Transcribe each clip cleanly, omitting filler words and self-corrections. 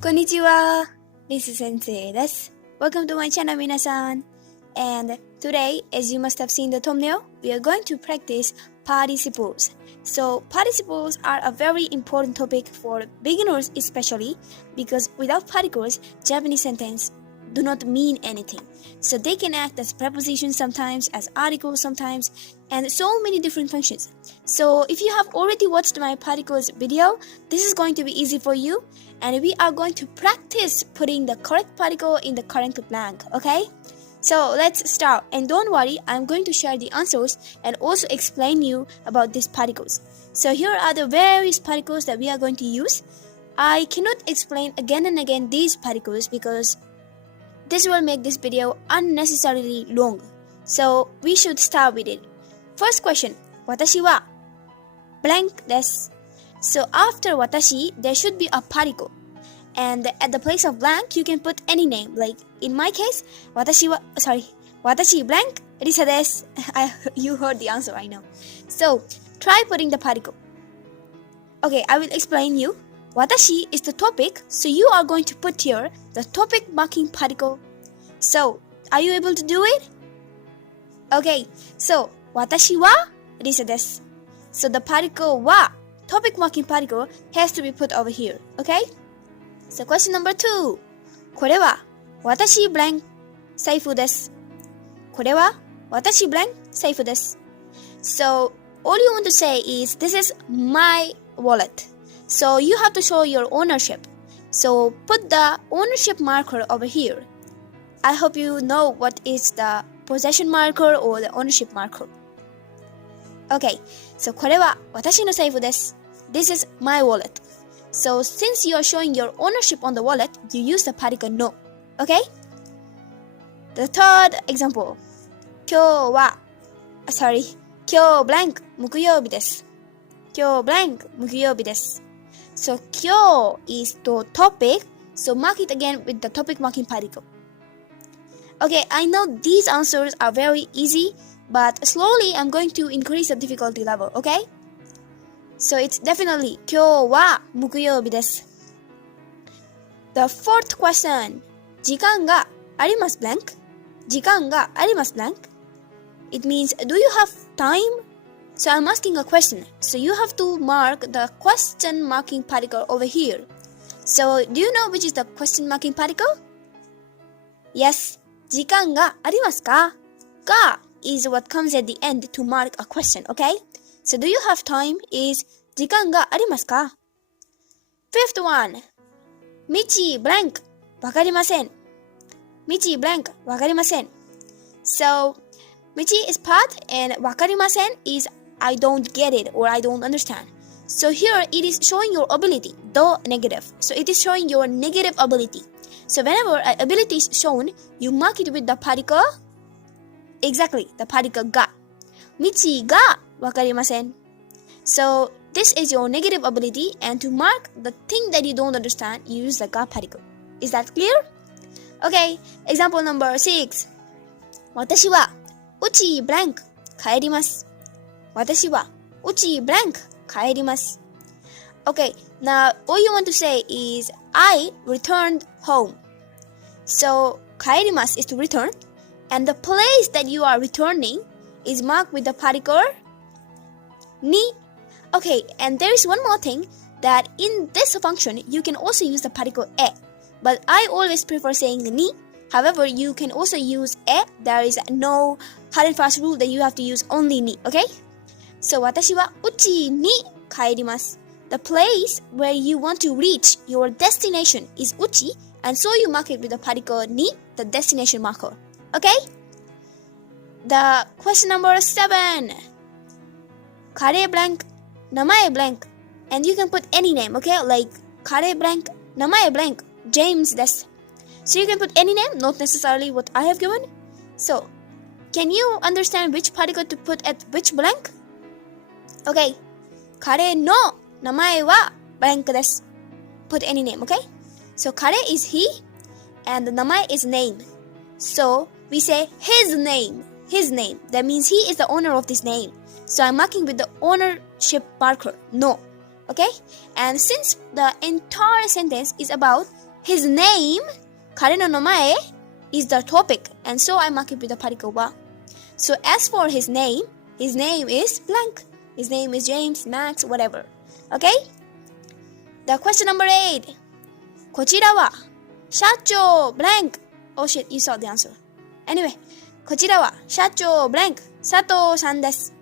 Konnichiwa, this is sensei です。Welcome to my channel, Mina-san. And today, as you must have seen the thumbnail, we are going to practice participles. So participles are a very important topic for beginners especially because without particles, Japanese sentences do not mean anything. So they can act as prepositions sometimes, as articles sometimes, and so many different functions. So if you have already watched my particles video, this is going to be easy for you, and we are going to practice putting the correct particle in the correct blank, okay? So let's start, and don't worry, I'm going to share the answers and also explain you about these particles. So here are the various particles that we are going to use. I cannot explain again and again these particles because this will make this video unnecessarily long. So we should start with it. First question, 私は blank です. So after 私, there should be a particle. And at the place of blank, you can put any name. Like in my case, 私 blank リサです. You heard the answer, I know. So try putting the particle. Okay, I will explain you. 私 is the topic, so you are going to put here the topic marking particle. So, are you able to do it? Okay, so 私は Lisa です. So the particle は topic marking particle has to be put over here, okay? So question number 2. これは私 blank 財布です. これは私 blank 財布です. So all you want to say is this is my wallet. So you have to show your ownership. So put the ownership marker over here. I hope you know what is the possession marker or the ownership marker. Okay, so これは私の財布です. This is my wallet. So since you are showing your ownership on the wallet, you use the particle no. Okay? The third example. 今日 blank 木曜日です. 今日 blank 木曜日です. So 今日 is the topic, so mark it again with the topic marking particle. Okay, I know these answers are very easy, but slowly I'm going to increase the difficulty level, okay? So it's definitely 今日は木曜日です. The fourth question. 時間があります blank? 時間があります blank? It means, do you have time? So I'm asking a question. So you have to mark the question marking particle over here. So do you know which is the question marking particle? Yes. 時間がありますか? が is what comes at the end to mark a question, okay? So do you have time is 時間がありますか? Fifth one. 道 blank わかりません. 道 blank わかりません. So 道 is part and わかりません is I don't get it or I don't understand. So here it is showing your ability, though negative. So it is showing your negative ability. So whenever an ability is shown, you mark it with the particle. Exactly, the particle が. 道がわかりません. So this is your negative ability, and to mark the thing that you don't understand, you use the が particle. Is that clear? Okay, example number 6. 私はうち blank 帰ります. 私はうち blank 帰ります. Okay, now all you want to say is I returned home. So 帰ります is to return, and the place that you are returning is marked with the particle に. Okay, and there is one more thing that in this function you can also use the particle え, but I always prefer saying に. However, you can also use え. There is no hard and fast rule that you have to use only に, okay? So 私はうちに帰ります. The place where you want to reach your destination is うち, and so you mark it with the particle に, the destination marker. Okay? The question number 7. カレー blank, 名前 blank, and you can put any name, okay? Like カレー blank, 名前 blank, James です. So you can put any name, not necessarily what I have given. So, can you understand which particle to put at which blank? Okay. 彼の名前は blank です. Put any name, okay? So 彼 is he, and the 名前 is name. So we say his name. His name. That means he is the owner of this name. So I'm marking with the ownership marker, no. Okay? And since the entire sentence is about his name, 彼の名前 is the topic, and so I mark it with the particle wa. So as for his name is blank. His name is James, Max, whatever. Okay? The question number 8. こちらは社長 blank. Oh shit, you saw the answer. Anyway, こちらは社長 blank 佐藤さんです。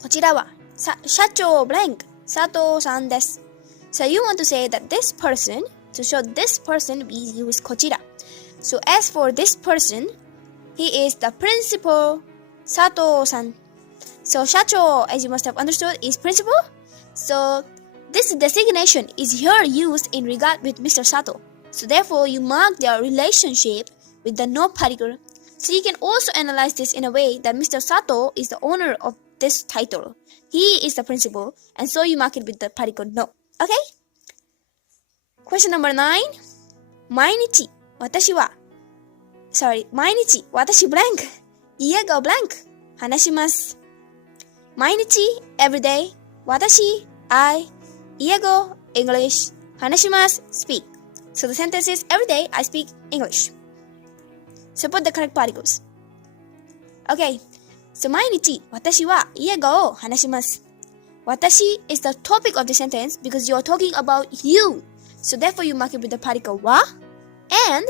こちらは社長 blank 佐藤さんです。So you want to say that this person, to show this person, we use こちら. So as for this person, he is the principal 佐藤さん. So 社長, as you must have understood, is principal. So this designation is here used in regard with Mr. Sato. So therefore, you mark their relationship with the no particle. So you can also analyze this in a way that Mr. Sato is the owner of this title. He is the principal, and so you mark it with the particle no. Okay? Question number 9. 毎日私 blank 家が blank 話します。毎日 everyday 私 I 家語 English 話します speak. So the sentence is every day I speak English. So put the correct particles. Okay. So 毎日私は家語を話します。私 is the topic of the sentence because you are talking about you. So therefore you mark it with the particle wa. And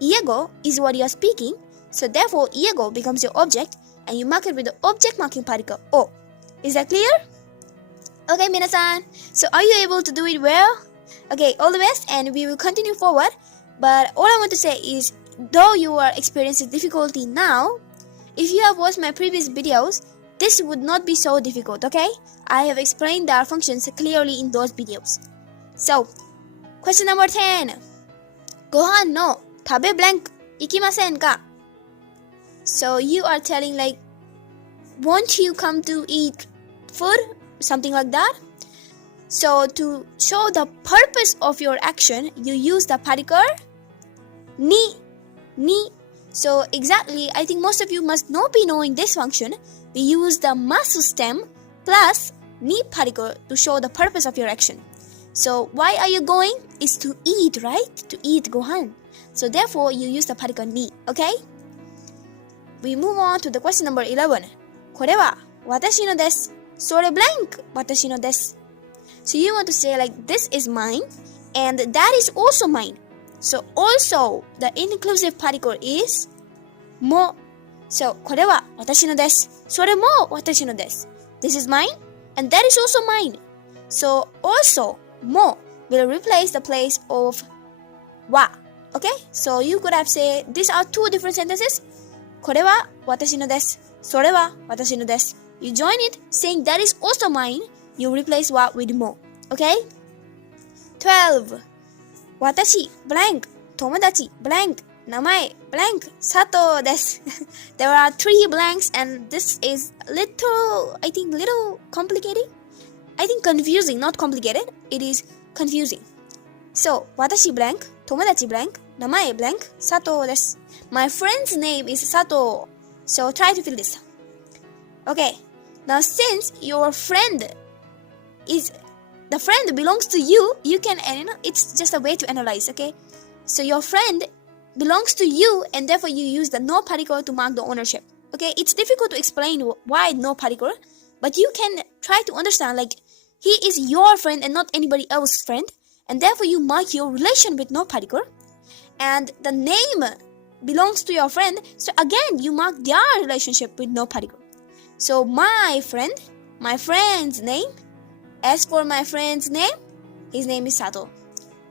家語 is what you are speaking. So therefore 家語 becomes your object and you mark it with the object marking particle o. Is that clear? Okay, Mina-san. So are you able to do it well? Okay, all the best and we will continue forward. But all I want to say is, though you are experiencing difficulty now, if you have watched my previous videos, this would not be so difficult, okay? I have explained their functions clearly in those videos. So, question number 10. ご飯の食べ blank 行きませんか? So you are telling like, won't you come to eat food? Something like that. So to show the purpose of your action, you use the particle ni. So exactly, I think most of you must not be knowing this function. We use the masu stem plus ni particle to show the purpose of your action. So why are you going? Is to eat, right? To eat gohan. So therefore, you use the particle ni, okay? We move on to the question number 11. これは私のです。それ blank 私のです。So you want to say like, this is mine and that is also mine. So also the inclusive particle is も. So これは私のです。それも私のです。This is mine and that is also mine. So also も will replace the place of は. Okay? So you could have said these are two different sentences. これは私のです。それは私のです。You join it saying that is also mine. You replace what with more. Okay? 12. 私 blank 友達 blank 名前 blank 佐藤です。There are 3 blanks and this is little complicated. I think confusing, not complicated. It is confusing. So, 私 blank 友達 blank 名前 blank 佐藤です。My friend's name is 佐藤. So try to fill this. Okay. Now since your friend is the friend belongs to you, you can, it's just a way to analyze, okay? So your friend belongs to you and therefore you use the no particle to mark the ownership. Okay? It's difficult to explain why no particle, but you can try to understand like he is your friend and not anybody else's friend, and therefore you mark your relation with no particle, and the name belongs to your friend, so again you mark their relationship with no particle. So my friend's name, as for my friend's name, his name is Sato.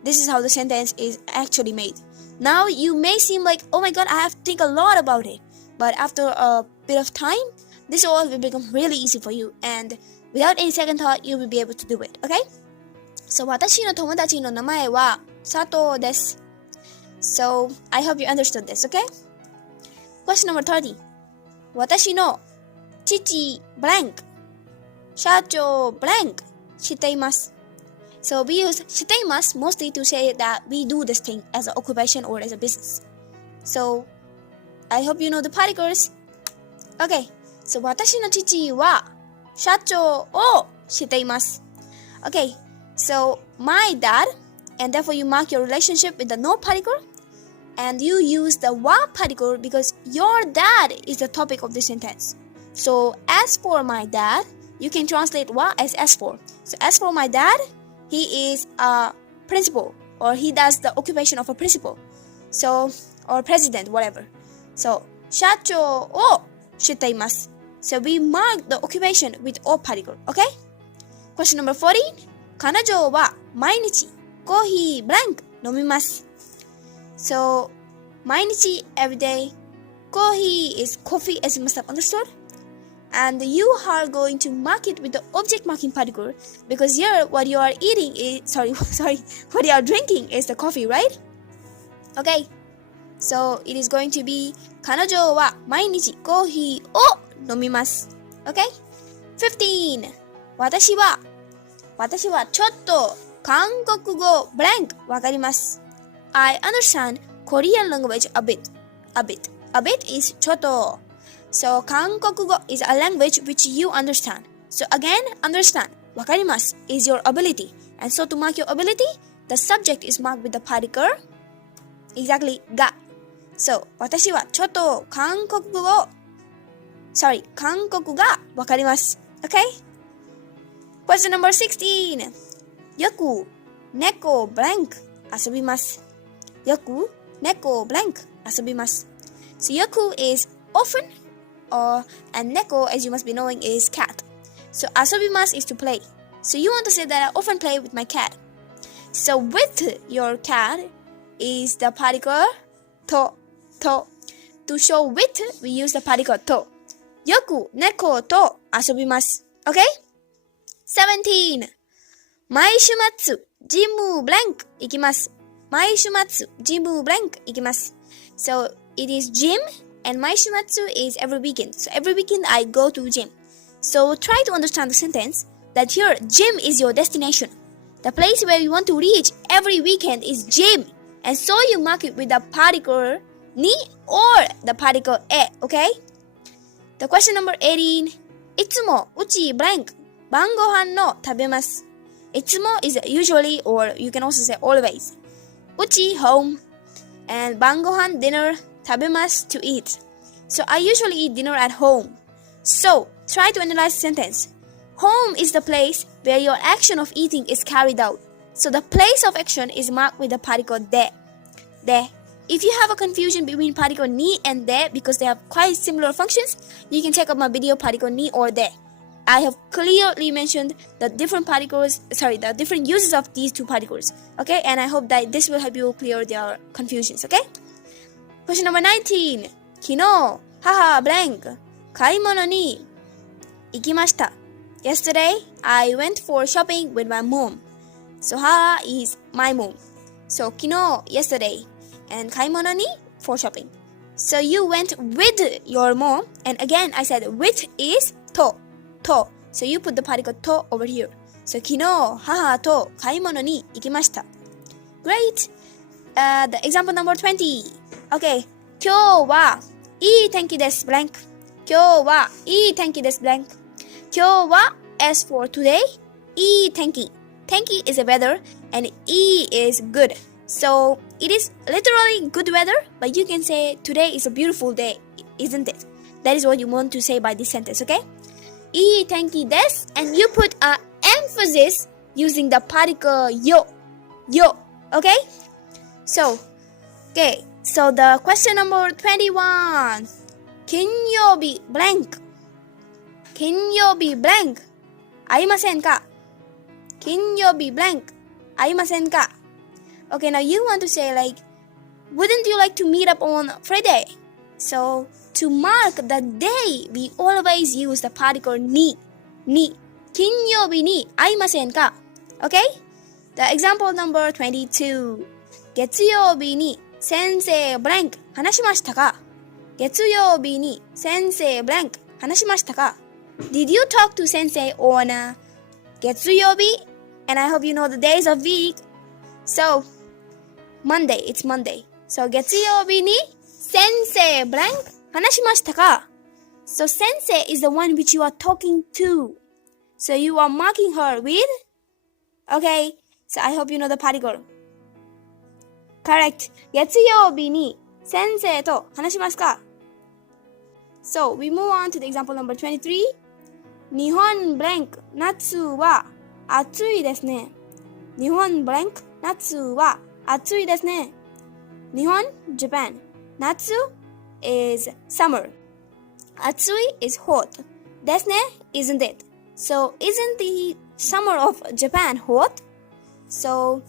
This is how the sentence is actually made. Now you may seem like, oh my god, I have to think a lot about it. But after a bit of time, this all will become really easy for you. And without any second thought, you will be able to do it. Okay? So 私の友達の名前は佐藤です。So I hope you understood this, okay? Question number 30. 私の父 blank 社長 blank 知っています。So we use 知っています mostly to say that we do this thing as an occupation or as a business. So I hope you know the particles. Okay. So 私の父は社長を知っています。Okay. So my dad and therefore you mark your relationship with the no particle, and you use the wa particle because your dad is the topic of the sentence. So as for my dad, you can translate wa as for. So as for my dad, he is a principal, or he does the occupation of a principal, so or president, whatever. So 社長をしています. So we mark the occupation with o particle. Okay? Question number 14. 彼女は毎日コーヒーブランク飲みます. So 毎日 every day. Kohi is coffee, as you must have understood. And you are going to mark it with the object marking particle because here what you are eating is what you are drinking is the coffee, right? Okay. So it is going to be 彼女は毎日コーヒーを飲みます. Okay? 15. 私はちょっと韓国語ブランクわかります. I understand Korean language a bit. A bit is ちょっと. So 韓国語 is a language which you understand. So again, understand. わかります is your ability. And so to mark your ability, the subject is marked with the particle. Exactly, が. So 私はちょっと韓国語がわかります. Okay? Question number 16. よく猫ブランク遊びます. よく猫ブランク遊びます. So よく is often, and neko, as you must be knowing, is cat. So 遊びます is to play. So you want to say that I often play with my cat. So with your cat is the particle to. To show with, we use the particle to. よく猫と遊びます. Okay? 17. 毎週末ジムブランク行きます. 毎週末ジムブランク行きます. So it is gym, and 毎週末 is every weekend. So every weekend I go to gym. So try to understand the sentence that here gym is your destination. The place where you want to reach every weekend is gym. And so you mark it with the particle ni or the particle e. Okay? The question number 18. いつもうちブランク晩ご飯の食べます. いつも is usually, or you can also say always. うち home, and 晩ご飯 dinner, 食べます to eat. So I usually eat dinner at home. So try to analyze the sentence. Home is the place where your action of eating is carried out. So the place of action is marked with the particle de. If you have a confusion between particle ni and de because they have quite similar functions, you can check out my video particle ni or de. I have clearly mentioned the different uses of these two particles. Okay, and I hope that this will help you clear their confusions. Okay. Question number 19. 昨日、母ブランク買い物に行きました. Yesterday, I went for shopping with my mom. So 母 is my mom. So 昨日 yesterday, and 買い物に for shopping. So you went with your mom, and again I said with is to. So you put the particle to over here. So 昨日母と買い物に行きました. Great. The example number 20. Okay. 今日はいい天気です blank. 今日はいい天気です blank. 今日は as for today, いい天気. Tenki is a weather and I is good. So it is literally good weather, but you can say today is a beautiful day, isn't it? That is what you want to say by this sentence, okay? いい天気です and you put an emphasis using the particle yo. Okay? So the question number 21. 金曜日 blank. 金曜日 blank. ありませんか? 金曜日 blank. ありませんか? Okay, now you want to say like, wouldn't you like to meet up on Friday? So to mark the day, we always use the particle ni. 金曜日に会いませんか? Okay? The example number 22. 月曜日に先生ブランク話しましたか? 月曜日に先生ブランク話しましたか? Did you talk to sensei on 月曜日? And I hope you know the days of week. So Monday, it's Monday. So 月曜日に先生ブランク話しましたか? So sensei is the one which you are talking to. So you are marking her with. Okay, so I hope you know the particle. Correct. 月曜日に先生と話しますか? So, we move on to the example number 23. 日本ブランク夏は暑いですね。日本ブランク夏は暑いですね。日本 Japan. 夏 is summer. 暑い is hot. ですね isn't it? So, isn't the summer of Japan hot? So,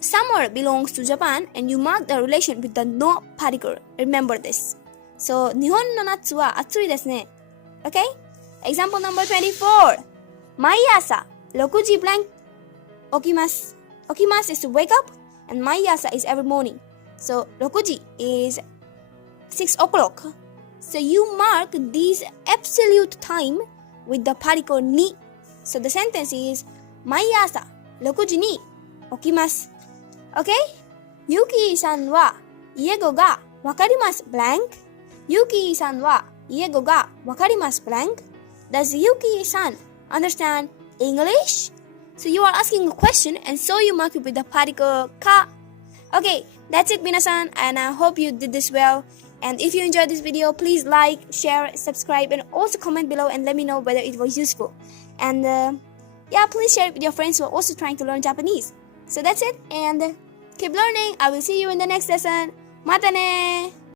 summer belongs to Japan and you mark the relation with the no particle. Remember this. So, 日本の夏は暑いですね。Okay? Example number 24. 毎朝6時ブランク起きます。起きます is to wake up and 毎朝 is every morning. So, 6時 is 6 o'clock. So, you mark this absolute time with the particle に. So, the sentence is 毎朝6時に起きます。Okay? ゆきさんは家語がわかります blank. ゆきさんは家語がわかります blank. Does Yuki-san understand English? So you are asking a question and so you mark it with the particle ka. Okay, that's it Mina-san, and I hope you did this well. And if you enjoyed this video, please like, share, subscribe, and also comment below and let me know whether it was useful. And yeah, please share it with your friends who are also trying to learn Japanese. So that's it, and keep learning. I will see you in the next lesson. Mata ne!